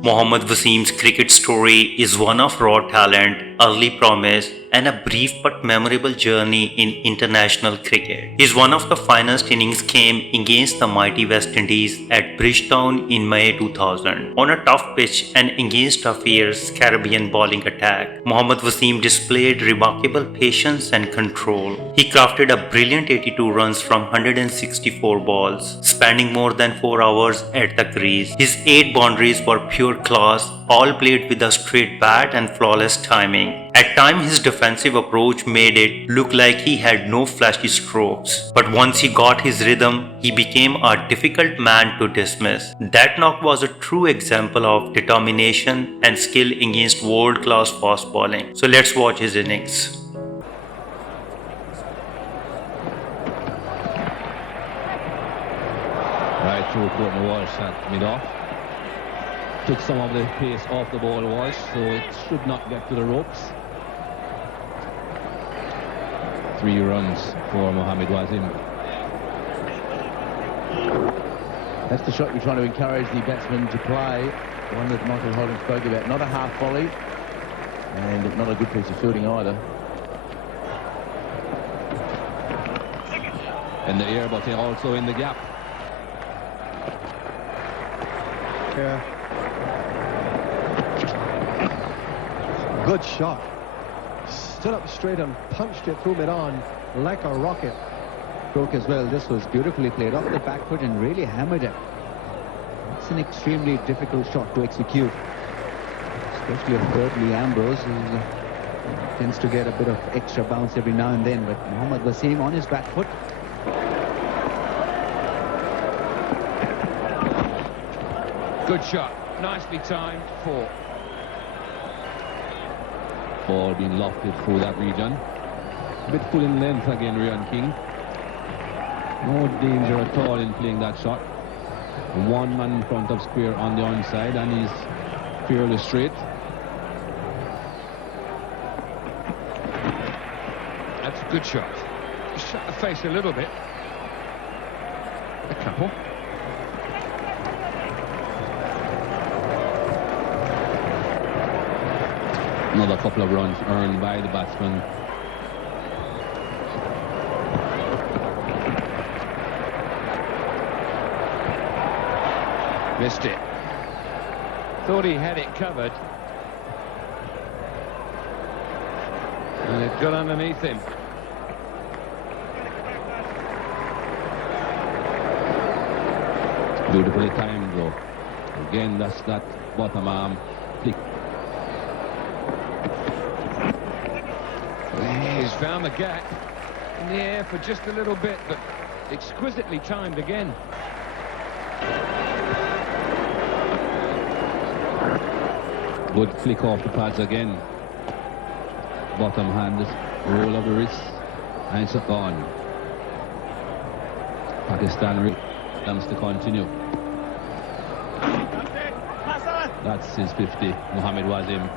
Mohammad Wasim's cricket story is one of raw talent, early promise, and a brief but memorable journey in international cricket. His one of the finest innings came against the mighty West Indies at Bridgetown in May 2000. On a tough pitch and against a fierce Caribbean bowling attack, Mohammad Wasim displayed remarkable patience and control. He crafted a brilliant 82 runs from 164 balls, spending more than 4 hours at the crease. His 8 boundaries were pure class, all played with a straight bat and flawless timing. At times his defensive approach made it look like he had no flashy strokes, but once he got his rhythm, he became a difficult man to dismiss. That knock was a true example of determination and skill against world-class fast bowling. So let's watch his innings. Right through Courtney Walsh at mid-off. Took some of the pace off the ball, Walsh, so it should not get to the ropes. 3 runs for Mohammad Wasim. That's the shot you're trying to encourage the batsman to play. One that Michael Holden spoke about. Not a half volley, and not a good piece of fielding either. In the air, but also in the gap. Yeah. Good shot. Stood up straight and punched it through mid-on like a rocket. Stroke as well. This was beautifully played off the back foot and really hammered it. It's an extremely difficult shot to execute, especially if Bertley Ambrose tends to get a bit of extra bounce every now and then. But Mohammad Wasim on his back foot. Good shot. Nicely timed. 4. Ball being lofted through that region. A bit full in length again, Ryan King. No danger at all in playing that shot. One man in front of square on the onside, and he's fairly straight. That's a good shot. Shut the face a little bit. A couple. Another couple of runs earned by the batsman. Missed it. Thought he had it covered. And it got underneath him. Beautifully timed though. Again, that's that bottom arm flick. He's found the gap in the air for just a little bit, but exquisitely timed again. Good flick off the pads again. Bottom hand, roll of the wrist, and it's gone. Pakistan comes to continue. That's his 50, Mohammad Wasim.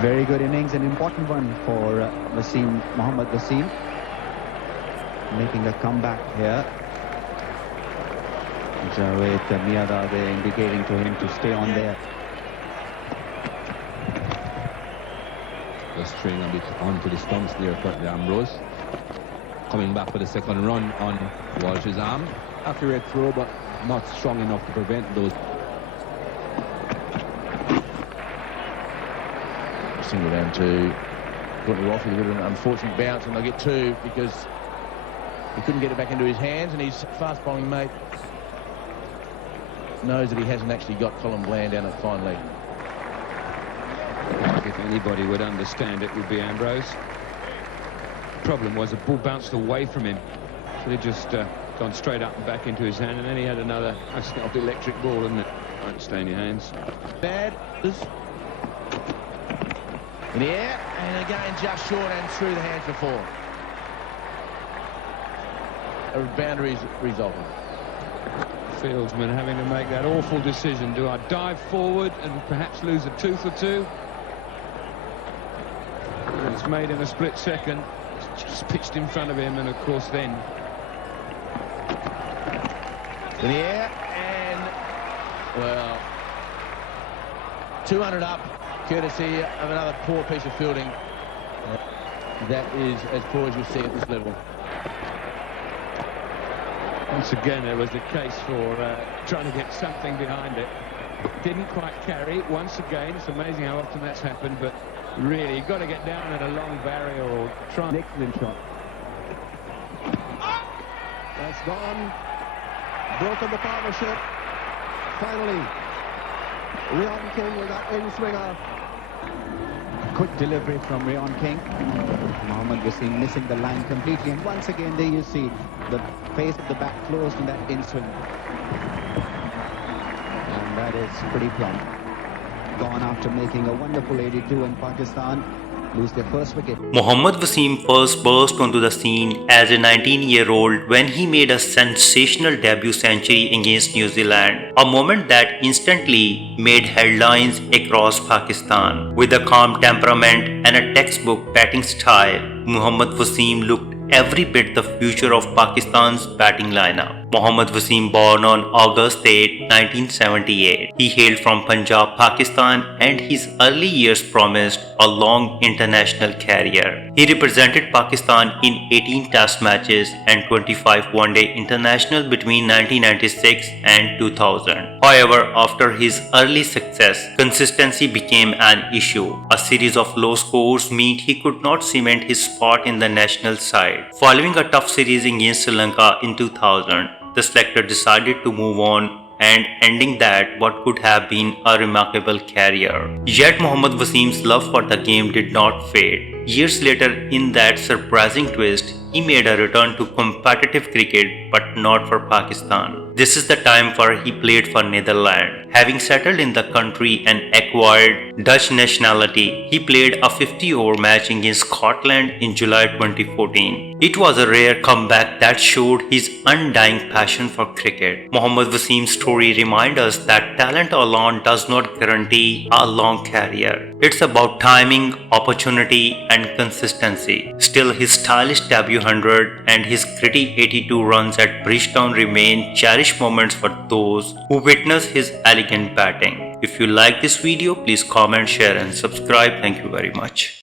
Very good innings, an important one for Wasim, Mohammad Wasim, making a comeback here. Javed Miyada there indicating to him to stay on there. Just string a bit onto the stumps there for the Ambrose. Coming back for the second run on Walsh's arm. Accurate throw, but not strong enough to prevent those. Single down to Courtney Walsh with a bit of an unfortunate bounce, and they'll get 2 because he couldn't get it back into his hands, and his fast bowling mate knows that he hasn't actually got Colin Bland down at fine leg. If anybody would understand it, would be Ambrose. The problem was the ball bounced away from him. Should have just gone straight up and back into his hand, and then he had another electric ball, isn't it? Won't stay in your hands. Bad. In the air, and again just short and through the hands for 4. A boundaries resulted. Fieldsman having to make that awful decision. Do I dive forward and perhaps lose a tooth or two? And it's made in a split second. It's just pitched in front of him, and of course then In the air, and, well, 200 up, courtesy of another poor piece of fielding. That is as poor as you see at this level. Once again, there was the case for trying to get something behind it. Didn't quite carry. Once again, it's amazing how often that's happened, but really, you've got to get down at a long barrier or try an excellent shot. That's gone. Broken the partnership. Finally, Rion King with that in-swinger. Quick delivery from Rion King. Mohammad Wasim missing the line completely, and once again there you see the face of the bat closed in that in-swing. And that is pretty plumb. Gone after making a wonderful 82, and Pakistan lose their first wicket. Mohammad Wasim first burst onto the scene as a 19-year-old when he made a sensational debut century against New Zealand, a moment that instantly made headlines across Pakistan. With a calm temperament and a textbook batting style, Mohammad Wasim looked every bit the future of Pakistan's batting lineup. Mohammad Wasim, born on August 8, 1978. He hailed from Punjab, Pakistan, and his early years promised a long international career. He represented Pakistan in 18 test matches and 25 one-day international between 1996 and 2000. However, after his early success, consistency became an issue. A series of low scores meant he could not cement his spot in the national side. Following a tough series against Sri Lanka in 2000, the selector decided to move on and ending that what could have been a remarkable career. Yet Mohammad Wasim's love for the game did not fade. Years later, in that surprising twist, he made a return to competitive cricket but not for Pakistan. This is the time where he played for Netherlands. Having settled in the country and acquired Dutch nationality, he played a 50-over match against Scotland in July 2014. It was a rare comeback that showed his undying passion for cricket. Mohammad Wasim's story reminds us that talent alone does not guarantee a long career. It's about timing, opportunity, and consistency. Still, his stylish debut 100 and his gritty 82 runs at Bridgetown remain cherished moments for those who witness his elegant batting. If you like this video, please comment, share, and subscribe. Thank you very much.